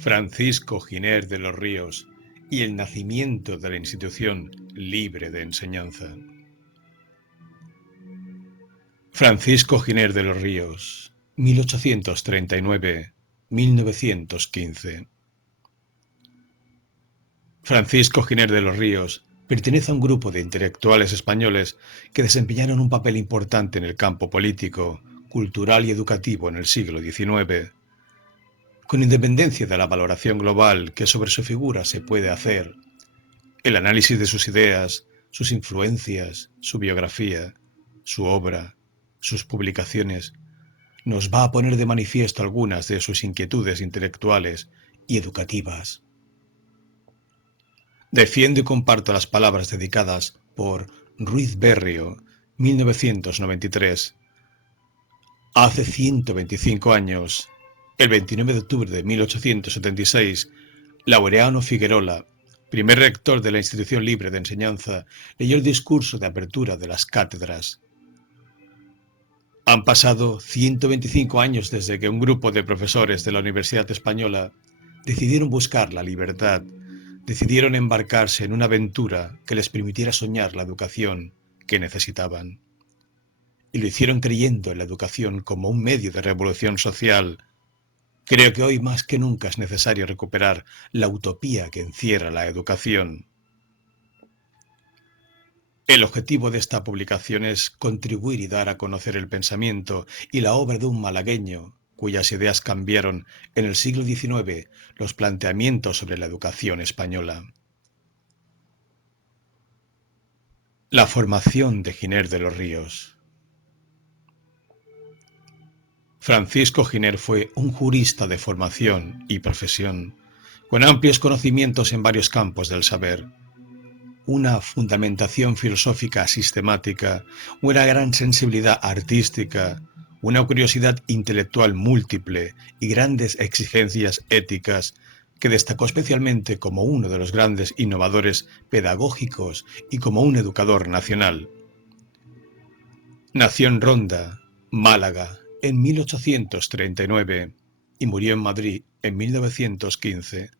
Francisco Giner de los Ríos y el nacimiento de la institución libre de enseñanza. Francisco Giner de los Ríos, 1839-1915. Francisco Giner de los Ríos pertenece a un grupo de intelectuales españoles que desempeñaron un papel importante en el campo político, cultural y educativo en el siglo XIX. Con independencia de la valoración global que sobre su figura se puede hacer, el análisis de sus ideas, sus influencias, su biografía, su obra, sus publicaciones, nos va a poner de manifiesto algunas de sus inquietudes intelectuales y educativas. Defiendo y comparto las palabras dedicadas por Ruiz Berrio, 1993. Hace 125 años, el 29 de octubre de 1876, Laureano Figuerola, primer rector de la Institución Libre de Enseñanza, leyó el discurso de apertura de las cátedras. Han pasado 125 años desde que un grupo de profesores de la Universidad Española decidieron buscar la libertad, decidieron embarcarse en una aventura que les permitiera soñar la educación que necesitaban. Y lo hicieron creyendo en la educación como un medio de revolución social. Creo que hoy más que nunca es necesario recuperar la utopía que encierra la educación. El objetivo de esta publicación es contribuir y dar a conocer el pensamiento y la obra de un malagueño cuyas ideas cambiaron en el siglo XIX los planteamientos sobre la educación española. La formación de Giner de los Ríos. Francisco Giner fue un jurista de formación y profesión, con amplios conocimientos en varios campos del saber, una fundamentación filosófica sistemática, una gran sensibilidad artística, una curiosidad intelectual múltiple y grandes exigencias éticas que destacó especialmente como uno de los grandes innovadores pedagógicos y como un educador nacional. Nació en Ronda, Málaga, en 1839 y murió en Madrid en 1915.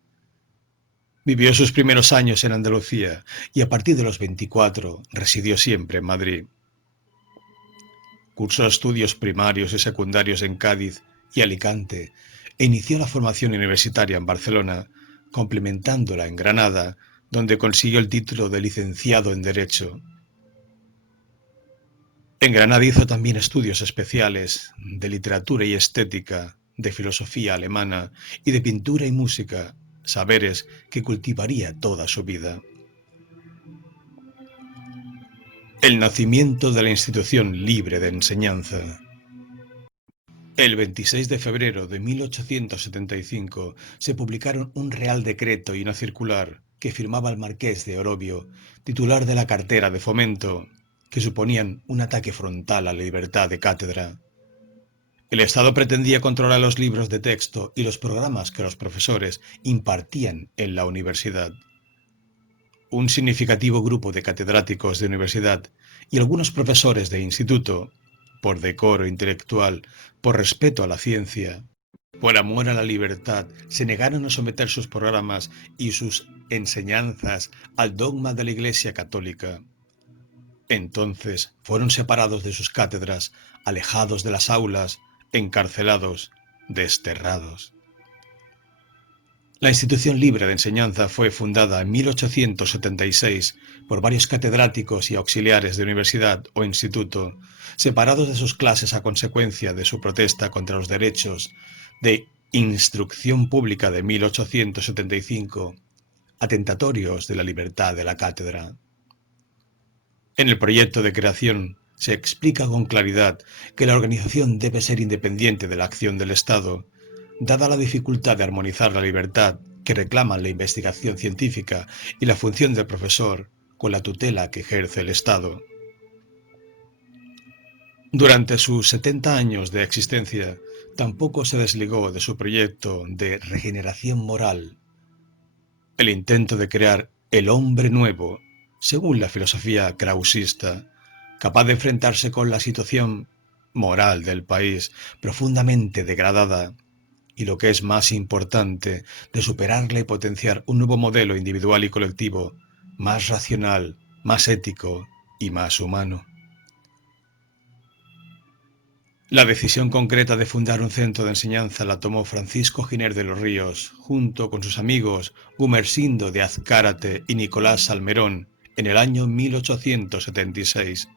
Vivió sus primeros años en Andalucía y a partir de los 24 residió siempre en Madrid. Cursó estudios primarios y secundarios en Cádiz y Alicante e inició la formación universitaria en Barcelona, complementándola en Granada, donde consiguió el título de licenciado en Derecho. En Granada hizo también estudios especiales de literatura y estética, de filosofía alemana y de pintura y música, saberes que cultivaría toda su vida. El nacimiento de la Institución Libre de Enseñanza. El 26 de febrero de 1875 se publicaron un Real Decreto y una circular que firmaba el marqués de Orobio, titular de la cartera de Fomento, que suponían un ataque frontal a la libertad de cátedra. El Estado pretendía controlar los libros de texto y los programas que los profesores impartían en la universidad. Un significativo grupo de catedráticos de universidad y algunos profesores de instituto, por decoro intelectual, por respeto a la ciencia, por amor a la libertad, se negaron a someter sus programas y sus enseñanzas al dogma de la Iglesia Católica. Entonces fueron separados de sus cátedras, alejados de las aulas, encarcelados, desterrados. La Institución Libre de Enseñanza fue fundada en 1876 por varios catedráticos y auxiliares de universidad o instituto, separados de sus clases a consecuencia de su protesta contra los derechos de instrucción pública de 1875, atentatorios de la libertad de la cátedra. En el proyecto de creación se explica con claridad que la organización debe ser independiente de la acción del Estado, dada la dificultad de armonizar la libertad que reclaman la investigación científica y la función del profesor con la tutela que ejerce el Estado. Durante sus 70 años de existencia, tampoco se desligó de su proyecto de regeneración moral, el intento de crear el hombre nuevo, según la filosofía krausista, capaz de enfrentarse con la situación moral del país profundamente degradada y, lo que es más importante, de superarla y potenciar un nuevo modelo individual y colectivo, más racional, más ético y más humano. La decisión concreta de fundar un centro de enseñanza la tomó Francisco Giner de los Ríos, junto con sus amigos Gumersindo de Azcárate y Nicolás Salmerón, en el año 1876.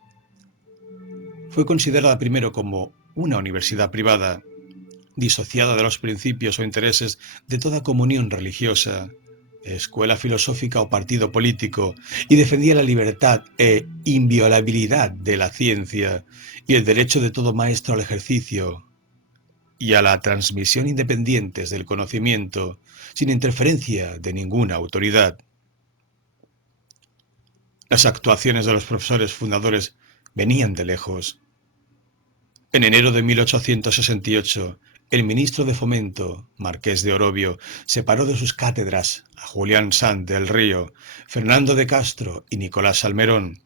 Fue considerada primero como una universidad privada, disociada de los principios o intereses de toda comunión religiosa, escuela filosófica o partido político, y defendía la libertad e inviolabilidad de la ciencia y el derecho de todo maestro al ejercicio y a la transmisión independientes del conocimiento, sin interferencia de ninguna autoridad. Las actuaciones de los profesores fundadores venían de lejos. En enero de 1868, el ministro de Fomento, Marqués de Orobio, separó de sus cátedras a Julián Sanz del Río, Fernando de Castro y Nicolás Salmerón,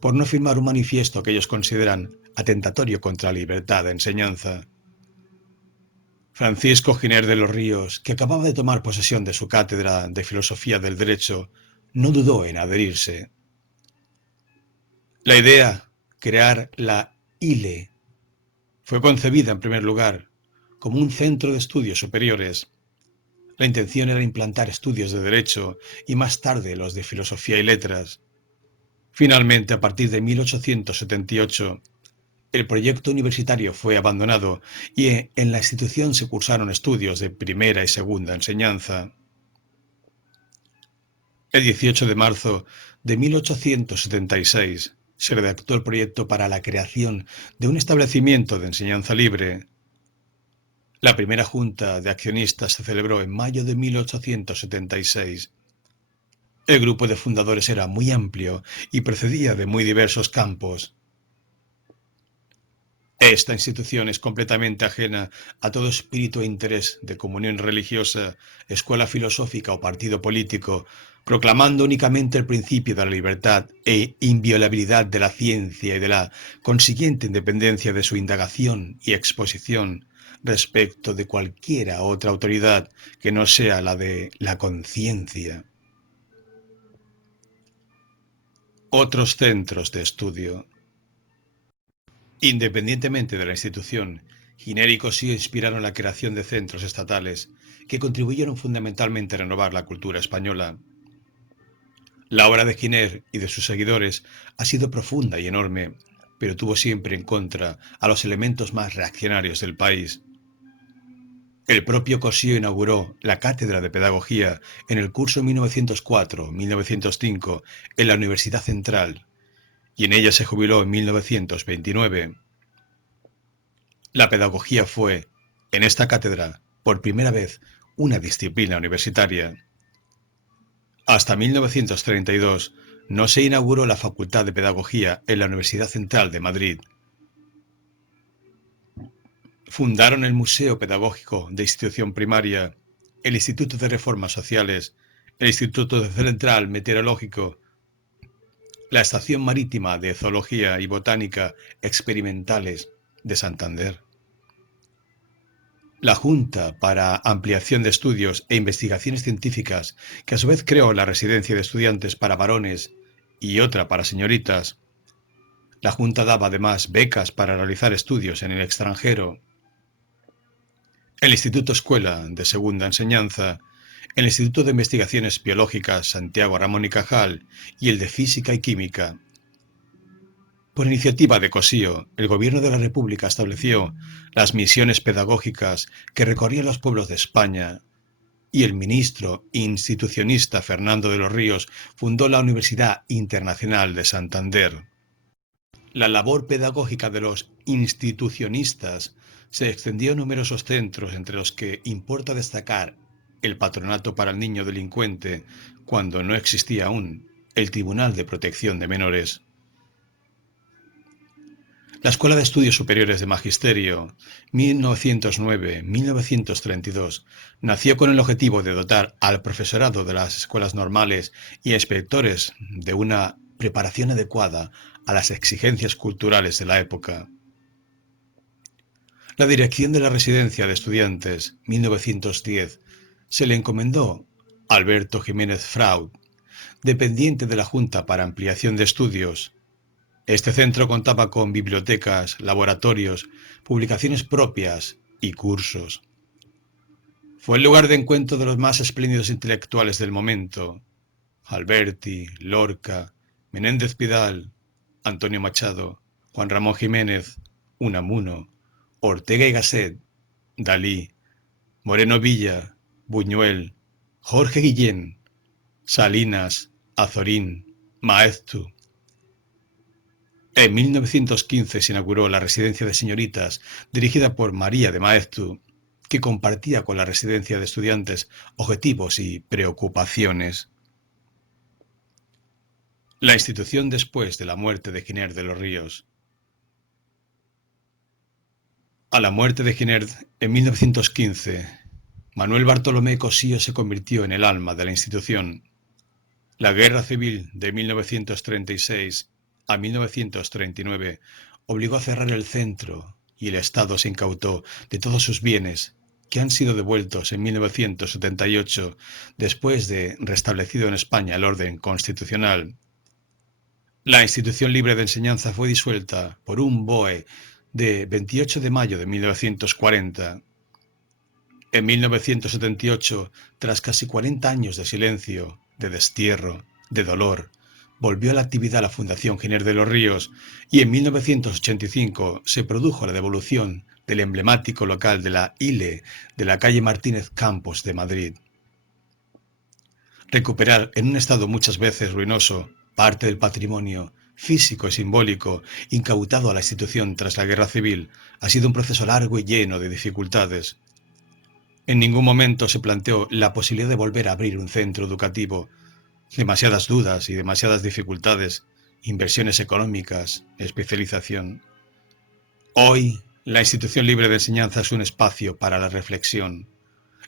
por no firmar un manifiesto que ellos consideran atentatorio contra la libertad de enseñanza. Francisco Giner de los Ríos, que acababa de tomar posesión de su cátedra de Filosofía del Derecho, no dudó en adherirse. La idea, crear la ILE, fue concebida en primer lugar como un centro de estudios superiores. La intención era implantar estudios de Derecho y más tarde los de Filosofía y Letras. Finalmente, a partir de 1878, el proyecto universitario fue abandonado y en la institución se cursaron estudios de primera y segunda enseñanza. El 18 de marzo de 1876 se redactó el proyecto para la creación de un establecimiento de enseñanza libre. La primera junta de accionistas se celebró en mayo de 1876. El grupo de fundadores era muy amplio y procedía de muy diversos campos. Esta institución es completamente ajena a todo espíritu e interés de comunión religiosa, escuela filosófica o partido político, proclamando únicamente el principio de la libertad e inviolabilidad de la ciencia y de la consiguiente independencia de su indagación y exposición respecto de cualquiera otra autoridad que no sea la de la conciencia. Otros centros de estudio. Independientemente de la institución, Giner y Cossío inspiraron la creación de centros estatales que contribuyeron fundamentalmente a renovar la cultura española. La obra de Giner y de sus seguidores ha sido profunda y enorme, pero tuvo siempre en contra a los elementos más reaccionarios del país. El propio Cossío inauguró la Cátedra de Pedagogía en el curso 1904-1905 en la Universidad Central, y en ella se jubiló en 1929. La pedagogía fue, en esta cátedra, por primera vez, una disciplina universitaria. Hasta 1932 no se inauguró la Facultad de Pedagogía en la Universidad Central de Madrid. Fundaron el Museo Pedagógico de Institución Primaria, el Instituto de Reformas Sociales, el Instituto Central Meteorológico, la Estación Marítima de Zoología y Botánica Experimentales de Santander. La Junta para Ampliación de Estudios e Investigaciones Científicas, que a su vez creó la Residencia de Estudiantes para varones y otra para señoritas. La Junta daba además becas para realizar estudios en el extranjero. El Instituto Escuela de Segunda Enseñanza, el Instituto de Investigaciones Biológicas Santiago Ramón y Cajal y el de Física y Química. Por iniciativa de Cossío, el Gobierno de la República estableció las misiones pedagógicas que recorrían los pueblos de España, y el ministro institucionista Fernando de los Ríos fundó la Universidad Internacional de Santander. La labor pedagógica de los institucionistas se extendió a numerosos centros, entre los que importa destacar el Patronato para el Niño Delincuente, cuando no existía aún el Tribunal de Protección de Menores. La Escuela de Estudios Superiores de Magisterio, 1909-1932, nació con el objetivo de dotar al profesorado de las escuelas normales y inspectores de una preparación adecuada a las exigencias culturales de la época. La dirección de la residencia de estudiantes, 1910, se le encomendó a Alberto Jiménez Fraud, dependiente de la Junta para Ampliación de Estudios. Este centro contaba con bibliotecas, laboratorios, publicaciones propias y cursos. Fue el lugar de encuentro de los más espléndidos intelectuales del momento: Alberti, Lorca, Menéndez Pidal, Antonio Machado, Juan Ramón Jiménez, Unamuno, Ortega y Gasset, Dalí, Moreno Villa, Buñuel, Jorge Guillén, Salinas, Azorín, Maeztu. En 1915 se inauguró la residencia de señoritas dirigida por María de Maeztu, que compartía con la residencia de estudiantes objetivos y preocupaciones. La institución después de la muerte de Giner de los Ríos. A la muerte de Giner en 1915, Manuel Bartolomé Cosío se convirtió en el alma de la institución. La Guerra Civil de 1936 a 1939 obligó a cerrar el centro y el Estado se incautó de todos sus bienes, que han sido devueltos en 1978 después de restablecido en España el orden constitucional. La institución libre de enseñanza fue disuelta por un BOE de 28 de mayo de 1940. En 1978, tras casi 40 años de silencio, de destierro, de dolor, volvió a la actividad la Fundación Giner de los Ríos y en 1985 se produjo la devolución del emblemático local de la ILE de la calle Martínez Campos de Madrid. Recuperar en un estado muchas veces ruinoso parte del patrimonio físico y simbólico incautado a la institución tras la Guerra Civil ha sido un proceso largo y lleno de dificultades. En ningún momento se planteó la posibilidad de volver a abrir un centro educativo. Demasiadas dudas y demasiadas dificultades, inversiones económicas, especialización. Hoy, la institución libre de enseñanza es un espacio para la reflexión.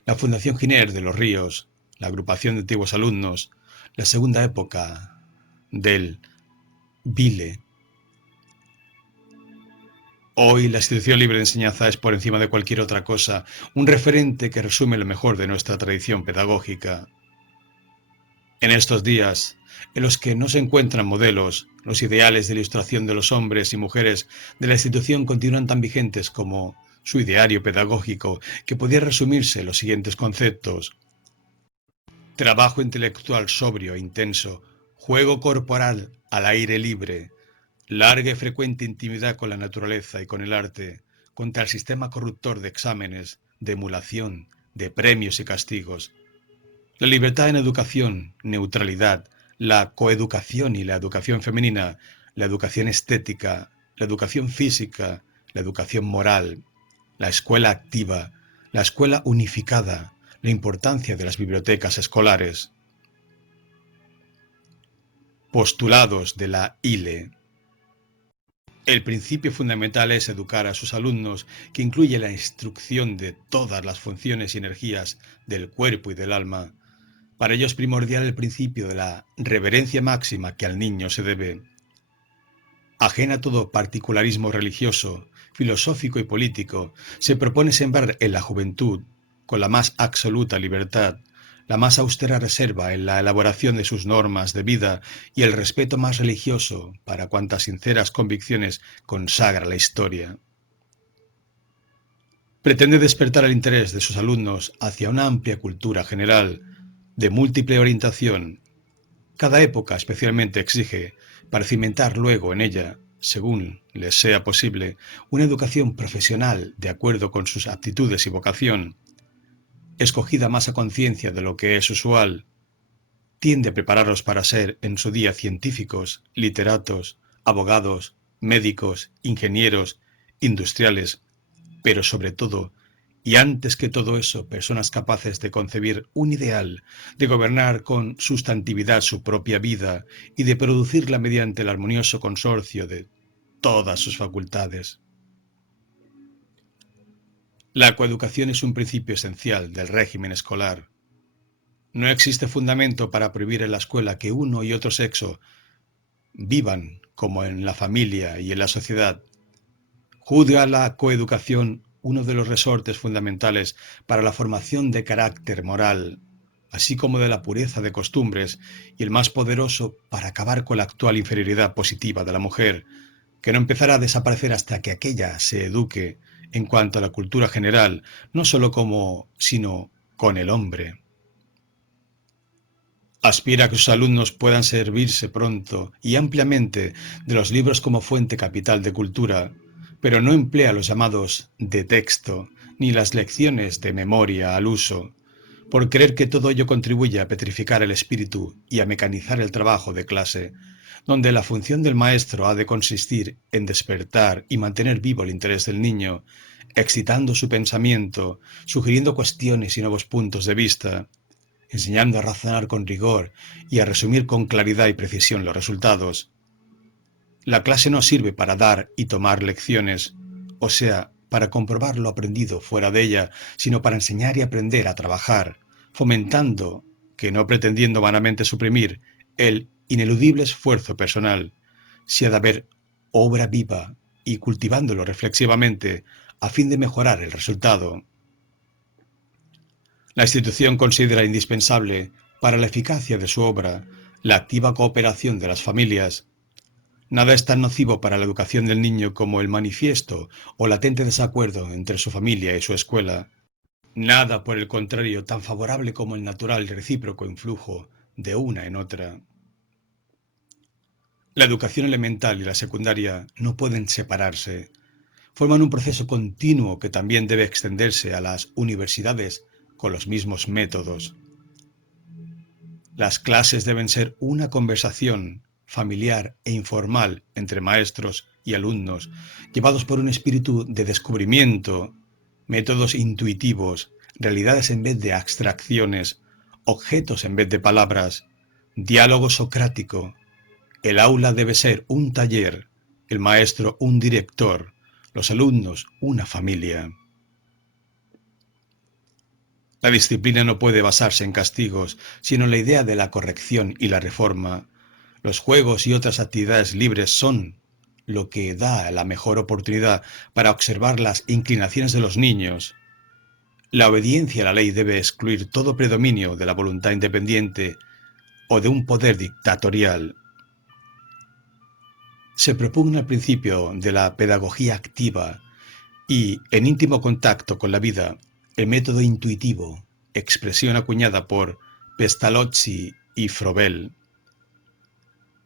La Fundación Giner de los Ríos, la agrupación de antiguos alumnos, la segunda época del Vile. Hoy la institución libre de enseñanza es, por encima de cualquier otra cosa, un referente que resume lo mejor de nuestra tradición pedagógica. En estos días, en los que no se encuentran modelos, los ideales de ilustración de los hombres y mujeres de la institución continúan tan vigentes como su ideario pedagógico, que podía resumirse en los siguientes conceptos: trabajo intelectual sobrio e intenso, juego corporal al aire libre, larga y frecuente intimidad con la naturaleza y con el arte, contra el sistema corruptor de exámenes, de emulación, de premios y castigos. La libertad en educación, neutralidad, la coeducación y la educación femenina, la educación estética, la educación física, la educación moral, la escuela activa, la escuela unificada, la importancia de las bibliotecas escolares. Postulados de la ILE. El principio fundamental es educar a sus alumnos, que incluye la instrucción de todas las funciones y energías del cuerpo y del alma. Para ello es primordial el principio de la reverencia máxima que al niño se debe. Ajena a todo particularismo religioso, filosófico y político, se propone sembrar en la juventud, con la más absoluta libertad, la más austera reserva en la elaboración de sus normas de vida y el respeto más religioso para cuantas sinceras convicciones consagra la historia. Pretende despertar el interés de sus alumnos hacia una amplia cultura general, de múltiple orientación. Cada época especialmente exige, para cimentar luego en ella, según les sea posible, una educación profesional de acuerdo con sus aptitudes y vocación, escogida más a conciencia de lo que es usual. Tiende a prepararlos para ser en su día científicos, literatos, abogados, médicos, ingenieros, industriales, pero sobre todo, y antes que todo eso, personas capaces de concebir un ideal, de gobernar con sustantividad su propia vida y de producirla mediante el armonioso consorcio de todas sus facultades. La coeducación es un principio esencial del régimen escolar. No existe fundamento para prohibir en la escuela que uno y otro sexo vivan como en la familia y en la sociedad. Juzga la coeducación uno de los resortes fundamentales para la formación de carácter moral, así como de la pureza de costumbres, y el más poderoso para acabar con la actual inferioridad positiva de la mujer, que no empezará a desaparecer hasta que aquella se eduque en cuanto a la cultura general, no solo como, sino con el hombre. Aspira a que sus alumnos puedan servirse pronto y ampliamente de los libros como fuente capital de cultura, pero no emplea los llamados de texto ni las lecciones de memoria al uso, por creer que todo ello contribuye a petrificar el espíritu y a mecanizar el trabajo de clase, donde la función del maestro ha de consistir en despertar y mantener vivo el interés del niño, excitando su pensamiento, sugiriendo cuestiones y nuevos puntos de vista, enseñando a razonar con rigor y a resumir con claridad y precisión los resultados. La clase no sirve para dar y tomar lecciones, o sea, para comprobar lo aprendido fuera de ella, sino para enseñar y aprender a trabajar, fomentando, que no pretendiendo vanamente suprimir, el ineludible esfuerzo personal, si ha de haber obra viva y cultivándolo reflexivamente a fin de mejorar el resultado. La institución considera indispensable, para la eficacia de su obra, la activa cooperación de las familias. Nada es tan nocivo para la educación del niño como el manifiesto o latente desacuerdo entre su familia y su escuela. Nada, por el contrario, tan favorable como el natural y recíproco influjo de una en otra. La educación elemental y la secundaria no pueden separarse. Forman un proceso continuo que también debe extenderse a las universidades con los mismos métodos. Las clases deben ser una conversación familiar e informal entre maestros y alumnos, llevados por un espíritu de descubrimiento, métodos intuitivos, realidades en vez de abstracciones, objetos en vez de palabras, diálogo socrático. El aula debe ser un taller, el maestro un director, los alumnos una familia. La disciplina no puede basarse en castigos, sino en la idea de la corrección y la reforma. Los juegos y otras actividades libres son lo que da la mejor oportunidad para observar las inclinaciones de los niños. La obediencia a la ley debe excluir todo predominio de la voluntad independiente o de un poder dictatorial. Se propugna el principio de la pedagogía activa y, en íntimo contacto con la vida, el método intuitivo, expresión acuñada por Pestalozzi y Froebel.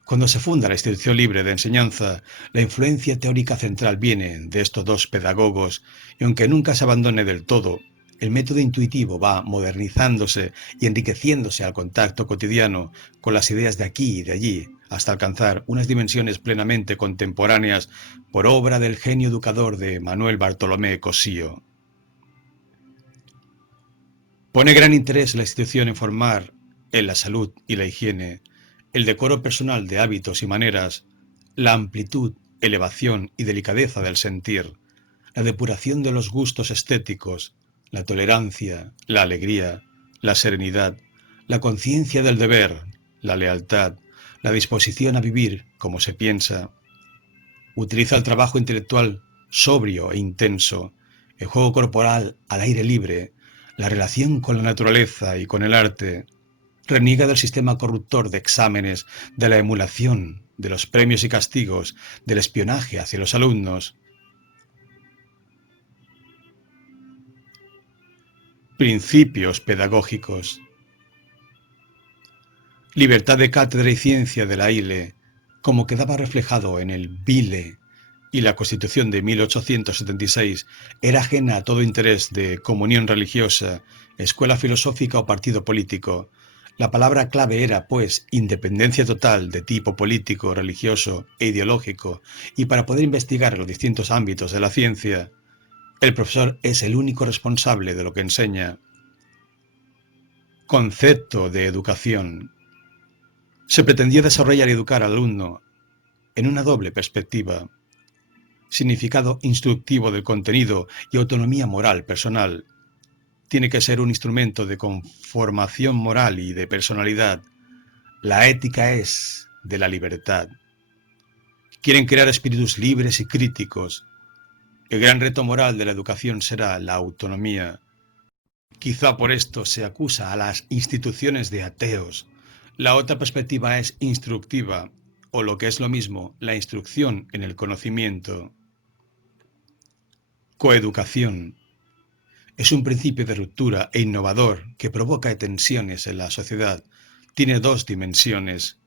Cuando se funda la institución libre de enseñanza, la influencia teórica central viene de estos dos pedagogos y aunque nunca se abandone del todo, el método intuitivo va modernizándose y enriqueciéndose al contacto cotidiano con las ideas de aquí y de allí, hasta alcanzar unas dimensiones plenamente contemporáneas por obra del genio educador de Manuel Bartolomé Cosío. Pone gran interés la institución en formar en la salud y la higiene, el decoro personal de hábitos y maneras, la amplitud, elevación y delicadeza del sentir, la depuración de los gustos estéticos, la tolerancia, la alegría, la serenidad, la conciencia del deber, la lealtad, la disposición a vivir como se piensa. Utiliza el trabajo intelectual sobrio e intenso, el juego corporal al aire libre, la relación con la naturaleza y con el arte. Reniega del sistema corruptor de exámenes, de la emulación, de los premios y castigos, del espionaje hacia los alumnos. Principios pedagógicos. Libertad de cátedra y ciencia de la ILE, como quedaba reflejado en el Vile y la Constitución de 1876, era ajena a todo interés de comunión religiosa, escuela filosófica o partido político. La palabra clave era, pues, independencia total de tipo político, religioso e ideológico, y para poder investigar los distintos ámbitos de la ciencia, el profesor es el único responsable de lo que enseña. Concepto de educación. Se pretendía desarrollar y educar al alumno en una doble perspectiva: significado instructivo del contenido y autonomía moral personal. Tiene que ser un instrumento de conformación moral y de personalidad. La ética es de la libertad. Quieren crear espíritus libres y críticos. El gran reto moral de la educación será la autonomía. Quizá por esto se acusa a las instituciones de ateos. La otra perspectiva es instructiva, o lo que es lo mismo, la instrucción en el conocimiento. Coeducación. Es un principio de ruptura e innovador que provoca tensiones en la sociedad. Tiene dos dimensiones.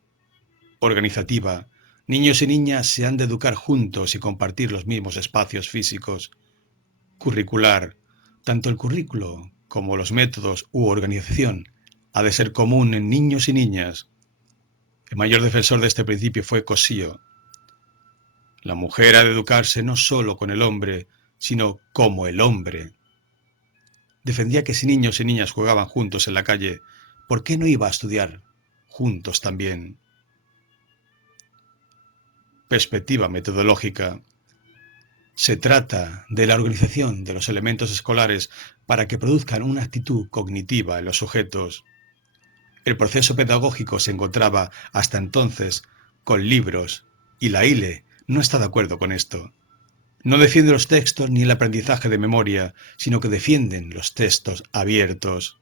Organizativa. Niños y niñas se han de educar juntos y compartir los mismos espacios físicos. Curricular. Tanto el currículo como los métodos u organización ha de ser común en niños y niñas. El mayor defensor de este principio fue Cosío. La mujer ha de educarse no solo con el hombre, sino como el hombre. Defendía que si niños y niñas jugaban juntos en la calle, ¿por qué no iba a estudiar juntos también? Perspectiva metodológica. Se trata de la organización de los elementos escolares para que produzcan una actitud cognitiva en los sujetos. El proceso pedagógico se encontraba hasta entonces con libros, y la ILE no está de acuerdo con esto. No defiende los textos ni el aprendizaje de memoria, sino que defienden los textos abiertos.